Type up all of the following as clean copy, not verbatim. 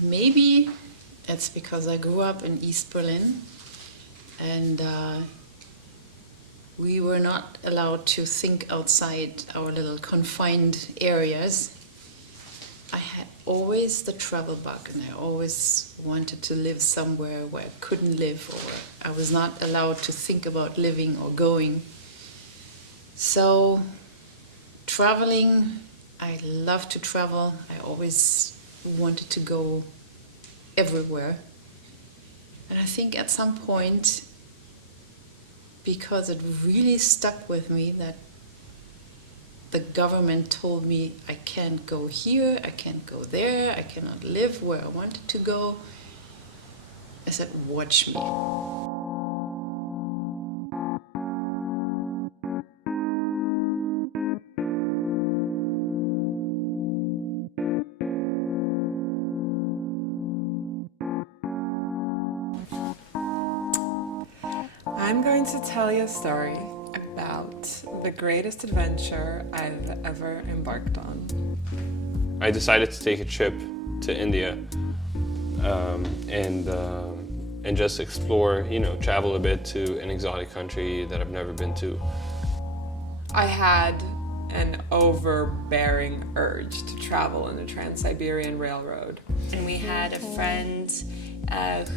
maybe it's because I grew up in East Berlin, and we were not allowed to think outside our little confined areas. I had always the travel bug, and I always wanted to live somewhere where I couldn't live, or I was not allowed to think about living or going. So traveling, I love to travel. I always wanted to go everywhere. And I think at some point, because it really stuck with me that the government told me I can't go here, I can't go there, I cannot live where I wanted to go, I said, watch me. I'm going to tell you a story about the greatest adventure I've ever embarked on. I decided to take a trip to India and just explore, travel a bit to an exotic country that I've never been to. I had an overbearing urge to travel in the Trans-Siberian Railroad. And we had a friend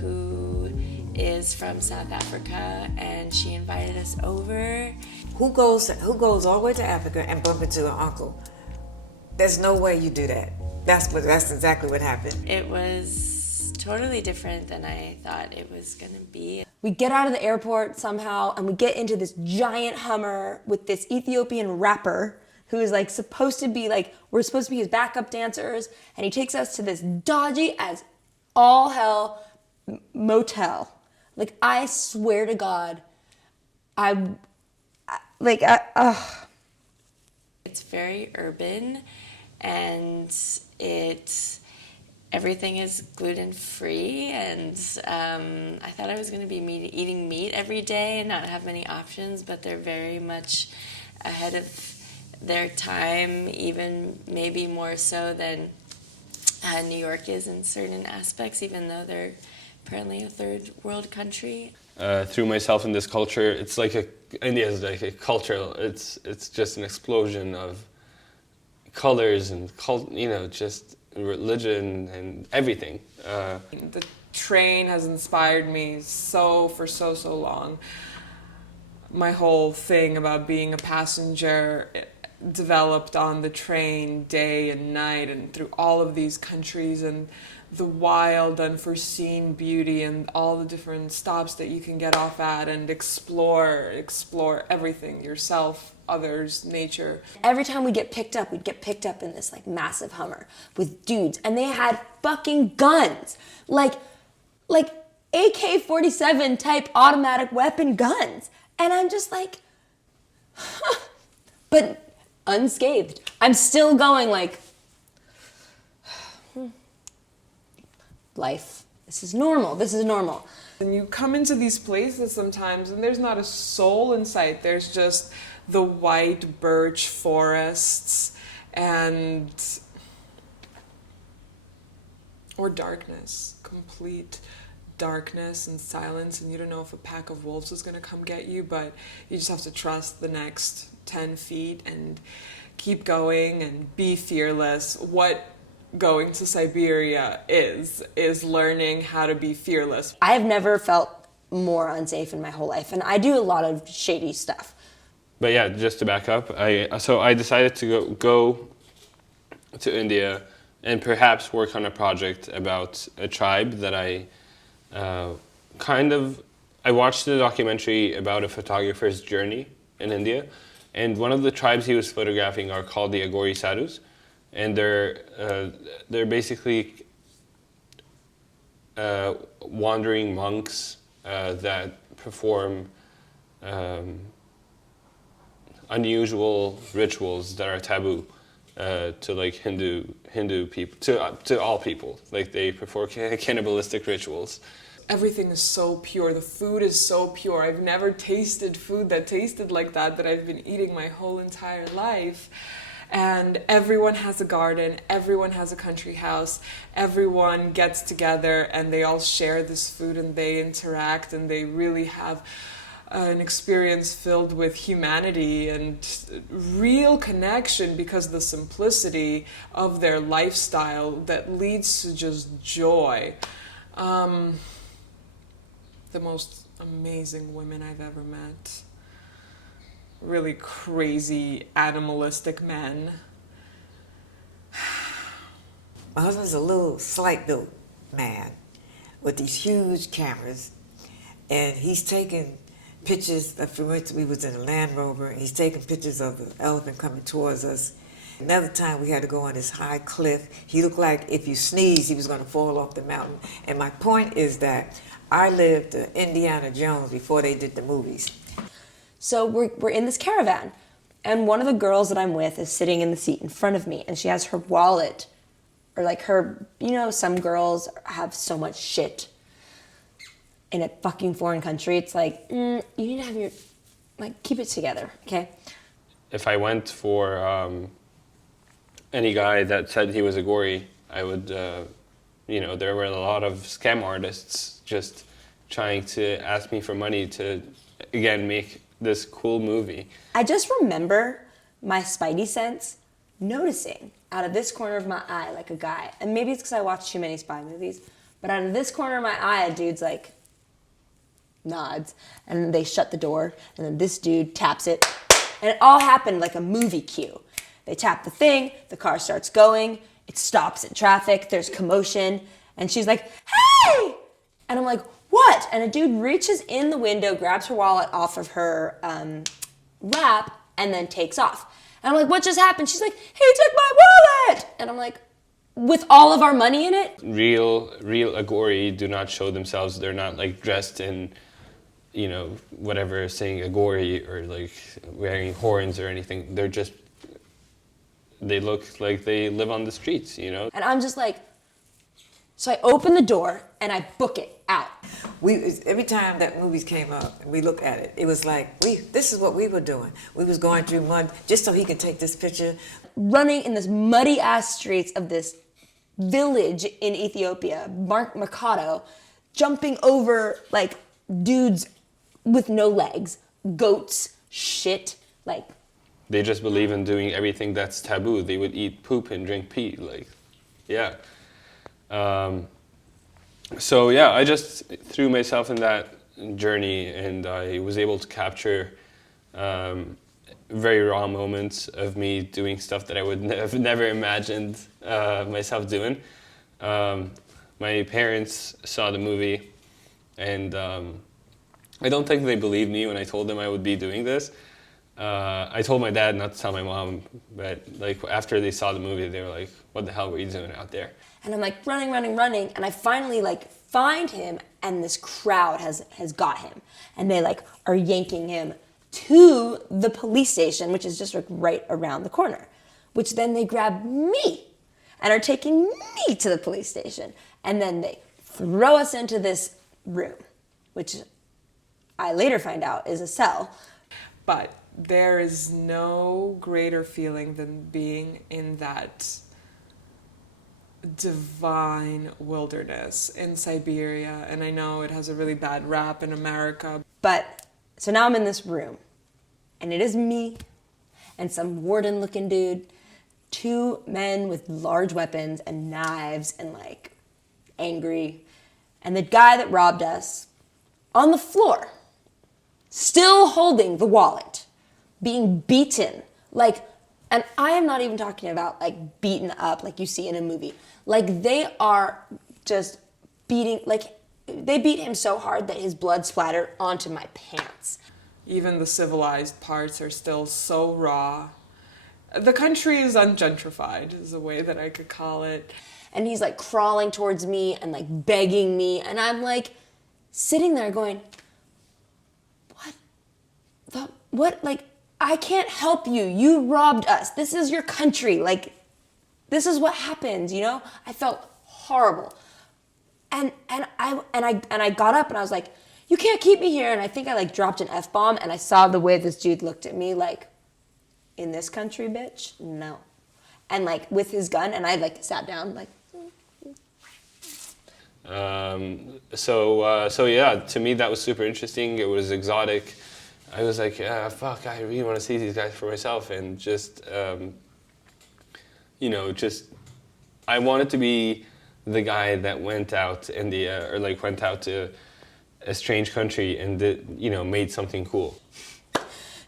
who is from South Africa, and she invited us over. Who goes all the way to Africa and bump into an uncle? There's no way you do that. That's exactly what happened. It was totally different than I thought it was gonna be. We get out of the airport somehow, and we get into this giant Hummer with this Ethiopian rapper who is like supposed to be like, we're supposed to be his backup dancers, and he takes us to this dodgy as all hell motel. Like, I swear to God, It's very urban, and everything is gluten-free, and I thought I was going to be eating meat every day and not have many options, but they're very much ahead of their time, even maybe more so than New York is in certain aspects, even though they're apparently a third world country. Through myself in this culture, it's like India is like a cultural. It's just an explosion of colors and just religion and everything. The train has inspired me for so long. My whole thing about being a passenger developed on the train day and night and through all of these countries, and the wild, unforeseen beauty and all the different stops that you can get off at and explore everything, yourself, others, nature. Every time we'd get picked up in this like massive Hummer with dudes, and they had fucking guns, like AK-47 type automatic weapon guns, and I'm just like, but unscathed. I'm still going like, life. This is normal. And you come into these places sometimes and there's not a soul in sight. There's just the white birch forests or darkness, complete darkness and silence, and you don't know if a pack of wolves is going to come get you, but you just have to trust the next 10 feet and keep going and be fearless. What going to Siberia is learning how to be fearless. I have never felt more unsafe in my whole life, and I do a lot of shady stuff. But yeah, just to back up, I decided to go to India and perhaps work on a project about a tribe that I watched a documentary about a photographer's journey in India, and one of the tribes he was photographing are called the Aghori Sadhus. And they're basically wandering monks that perform unusual rituals that are taboo to like Hindu people, to all people. Like they perform cannibalistic rituals. Everything is so pure. The food is so pure. I've never tasted food that tasted like that I've been eating my whole entire life. and everyone has a garden, everyone has a country house, everyone gets together and they all share this food and they interact and they really have an experience filled with humanity and real connection because of the simplicity of their lifestyle that leads to just joy. The most amazing women I've ever met. Really crazy animalistic men. My husband's a little slight built man with these huge cameras, and he's taking pictures. We was in a Land Rover, and he's taking pictures of the elephant coming towards us. Another time we had to go on this high cliff. He looked like if you sneezed, he was going to fall off the mountain. And my point is that I lived Indiana Jones before they did the movies. So we're in this caravan, and one of the girls that I'm with is sitting in the seat in front of me, and she has her wallet, or like her, you know, some girls have so much shit in a fucking foreign country. It's like, you need to have your, like, keep it together, okay? If I went for any guy that said he was a gory, I would, there were a lot of scam artists just trying to ask me for money to, again, make this cool movie. I just remember my spidey sense noticing out of this corner of my eye, like a guy, and maybe it's because I watched too many spy movies, but out of this corner of my eye, a dude's like, nods, and they shut the door, and then this dude taps it, and it all happened like a movie cue. They tap the thing, the car starts going, it stops at traffic, there's commotion, and she's like, hey! And I'm like, what? And a dude reaches in the window, grabs her wallet off of her lap, and then takes off. And I'm like, what just happened? She's like, he took my wallet! And I'm like, with all of our money in it? Real Agori do not show themselves. They're not like dressed in, whatever, saying Agori or like wearing horns or anything. They look like they live on the streets, And I'm just like, so I open the door and I book it out. Every time that movies came up and we looked at it, it was like, this is what we were doing. We was going through mud just so he could take this picture. Running in this muddy ass streets of this village in Ethiopia, Mercado, jumping over like dudes with no legs, goats, shit, like. They just believe in doing everything that's taboo. They would eat poop and drink pee, like, yeah. So yeah, I just threw myself in that journey, and I was able to capture very raw moments of me doing stuff that I would have never imagined myself doing. My parents saw the movie, and I don't think they believed me when I told them I would be doing this. I told my dad not to tell my mom, but like after they saw the movie, they were like, "What the hell were you doing out there?" And I'm like running, and I finally like find him, and this crowd has got him, and they like are yanking him to the police station, which is just like right around the corner, which then they grab me and are taking me to the police station, and then they throw us into this room, which I later find out is a cell. But there is no greater feeling than being in that divine wilderness in Siberia. And I know it has a really bad rap in America. But, so now I'm in this room, and it is me and some warden-looking dude, two men with large weapons and knives and like angry, and the guy that robbed us on the floor, still holding the wallet, being beaten, like, and I am not even talking about like beaten up like you see in a movie. Like they are just beating, like they beat him so hard that his blood splattered onto my pants. Even the civilized parts are still so raw. The country is ungentrified, is a way that I could call it. And he's like crawling towards me and like begging me, and I'm like sitting there going, what, like, I can't help you. You robbed us. This is your country. Like, this is what happens, you know? I felt horrible. And I got up and I was like, you can't keep me here. And I think I like dropped an F-bomb, and I saw the way this dude looked at me like, in this country, bitch, no. And like with his gun, and I like sat down like. So yeah, to me that was super interesting. It was exotic. I was like, fuck, I really want to see these guys for myself, and just, I wanted to be the guy that went out to India or like went out to a strange country and made something cool.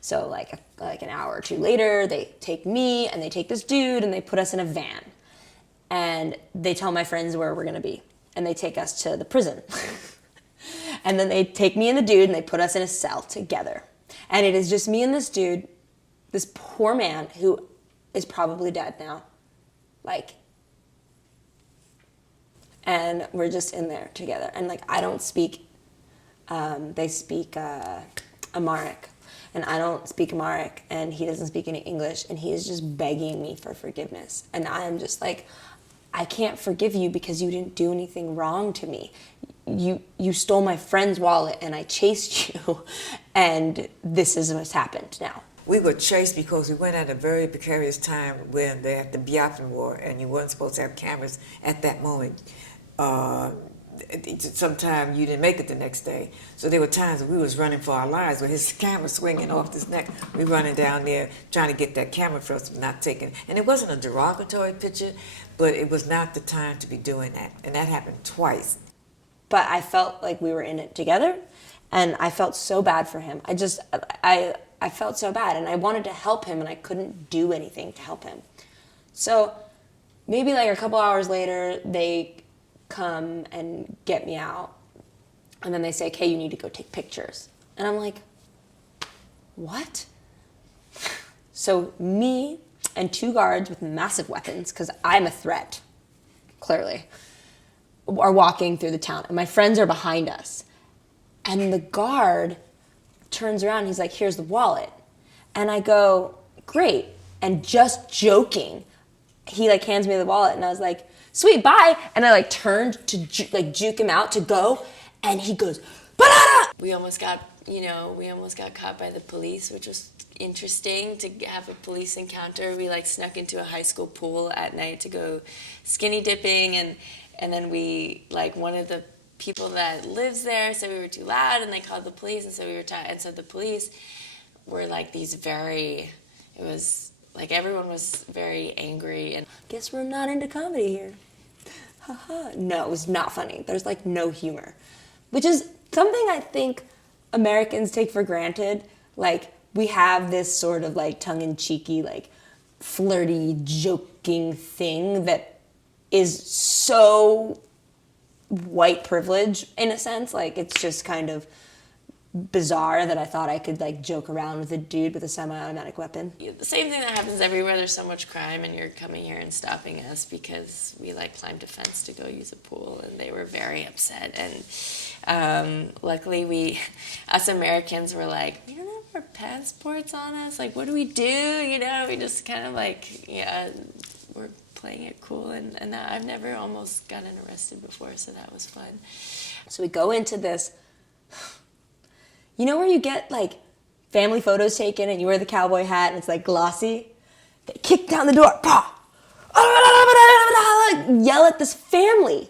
So like an hour or two later, they take me and they take this dude and they put us in a van, and they tell my friends where we're gonna be, and they take us to the prison. And then they take me and the dude and they put us in a cell together. And it is just me and this dude, this poor man who is probably dead now. And we're just in there together. And like, I don't speak, they speak Amharic. And I don't speak Amharic, and he doesn't speak any English, and he is just begging me for forgiveness. And I am just like, I can't forgive you because you didn't do anything wrong to me. You stole my friend's wallet and I chased you, and this is what's happened now. We were chased because we went at a very precarious time when they had the Biafran War, and you weren't supposed to have cameras at that moment. Sometime you didn't make it the next day. So there were times that we was running for our lives with his camera swinging off his neck. We running down there trying to get that camera for us, not taken. And it wasn't a derogatory picture, but it was not the time to be doing that. And that happened twice. But I felt like we were in it together, and I felt so bad for him. I felt so bad, and I wanted to help him, and I couldn't do anything to help him. So maybe like a couple hours later, they come and get me out, and then they say, okay, you need to go take pictures. And I'm like, what? So me and two guards with massive weapons, because I'm a threat, clearly, are walking through the town, and my friends are behind us. And the guard turns around, he's like, here's the wallet. And I go, great. And just joking, he like hands me the wallet, and I was like, sweet, bye. And I like turned to juke him out to go, and he goes, banana! We almost got caught by the police, which was interesting to have a police encounter. We like snuck into a high school pool at night to go skinny dipping, and then we, like, one of the people that lives there said we were too loud, and they called the police, and so and so the police were like it was like everyone was very angry, and guess we're not into comedy here. Haha. No, it was not funny. There's like no humor, which is something I think Americans take for granted. Like, we have this sort of like tongue-in-cheeky, like flirty, joking thing that is so white privilege in a sense. Like, it's just kind of bizarre that I thought I could like joke around with a dude with a semi-automatic weapon. the same thing that happens everywhere. There's so much crime, and you're coming here and stopping us because we like climbed a fence to go use a pool, and they were very upset. And luckily us Americans were like, we don't have our passports on us, like what do we do, we just kind of like, we're playing it cool, and I've never almost gotten arrested before, so that was fun. So we go into this, where you get like family photos taken and you wear the cowboy hat and it's like glossy? They kick down the door, yell at this family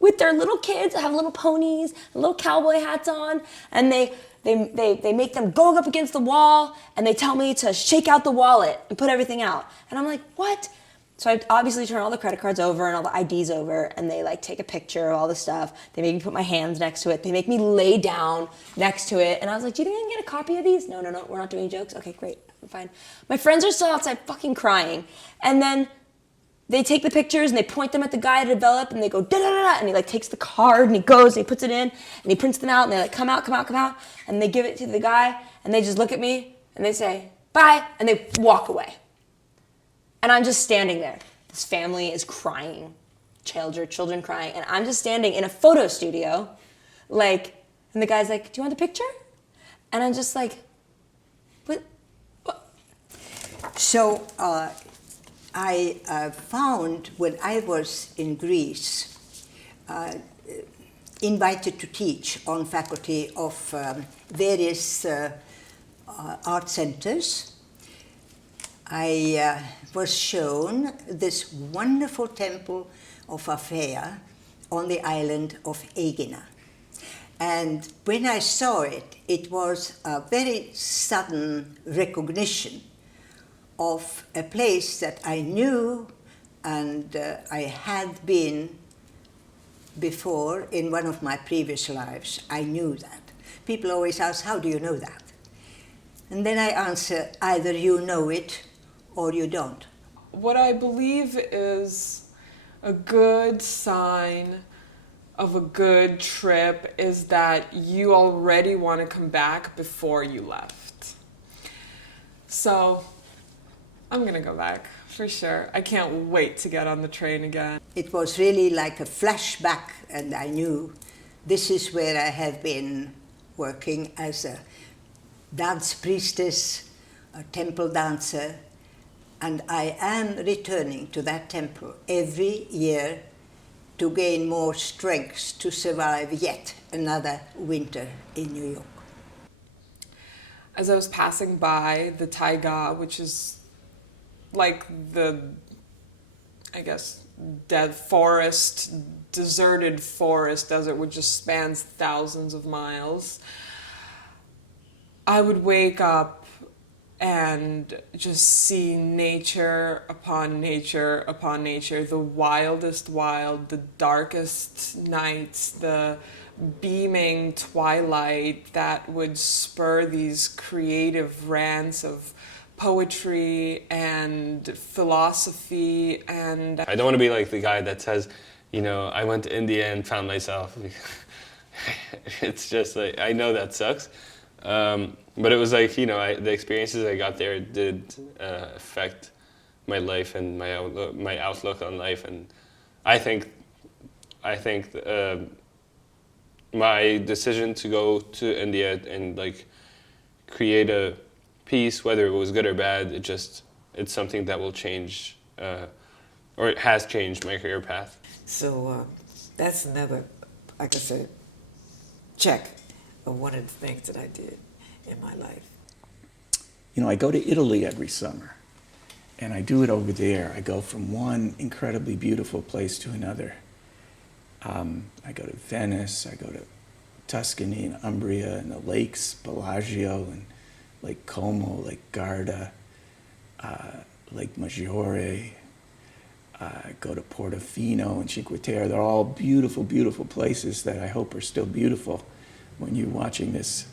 with their little kids that have little ponies, little cowboy hats on, and they make them go up against the wall, and they tell me to shake out the wallet and put everything out. And I'm like, what? So I obviously turn all the credit cards over and all the IDs over, and they like take a picture of all the stuff. They make me put my hands next to it. They make me lay down next to it. And I was like, do you think I can get a copy of these? No, we're not doing jokes. Okay, great, I'm fine. My friends are still outside fucking crying. And then they take the pictures and they point them at the guy to develop, and they go da-da-da-da, and he like takes the card and he goes and he puts it in and he prints them out, and they like come out, and they give it to the guy, and they just look at me and they say, bye, and they walk away. And I'm just standing there. This family is crying, children crying, and I'm just standing in a photo studio, like, and the guy's like, do you want the picture? And I'm just like, what? So I found when I was in Greece, invited to teach on faculty of various art centers, I was shown this wonderful temple of Aphea on the island of Aegina. And when I saw it, it was a very sudden recognition of a place that I knew and I had been before in one of my previous lives. I knew that. People always ask, how do you know that? And then I answer, either you know it or you don't. What I believe is a good sign of a good trip is that you already want to come back before you left. So I'm going to go back for sure. I can't wait to get on the train again. It was really like a flashback, and I knew this is where I have been working as a dance priestess, a temple dancer, and I am returning to that temple every year to gain more strength to survive yet another winter in New York. As I was passing by the taiga, which is like the, I guess, dead forest, deserted forest desert, which just spans thousands of miles, I would wake up and just see nature upon nature upon nature, the wildest wild, the darkest nights, the beaming twilight that would spur these creative rants of poetry and philosophy. And I don't want to be like the guy that says, you know, I went to India and found myself. It's just like, I know that sucks. But it was like, you know, the experiences I got there did affect my life and my outlook on life. And I think my decision to go to India and like create a piece, whether it was good or bad, it's something that will change, or it has changed my career path. So that's another, like I said, check of one of the things that I did in my life. You know, I go to Italy every summer, and I do it over there. I go from one incredibly beautiful place to another. I go to Venice, I go to Tuscany and Umbria and the lakes, Bellagio and Lake Como, Lake Garda, Lake Maggiore. I go to Portofino and Cinque Terre. They're all beautiful, beautiful places that I hope are still beautiful when you're watching this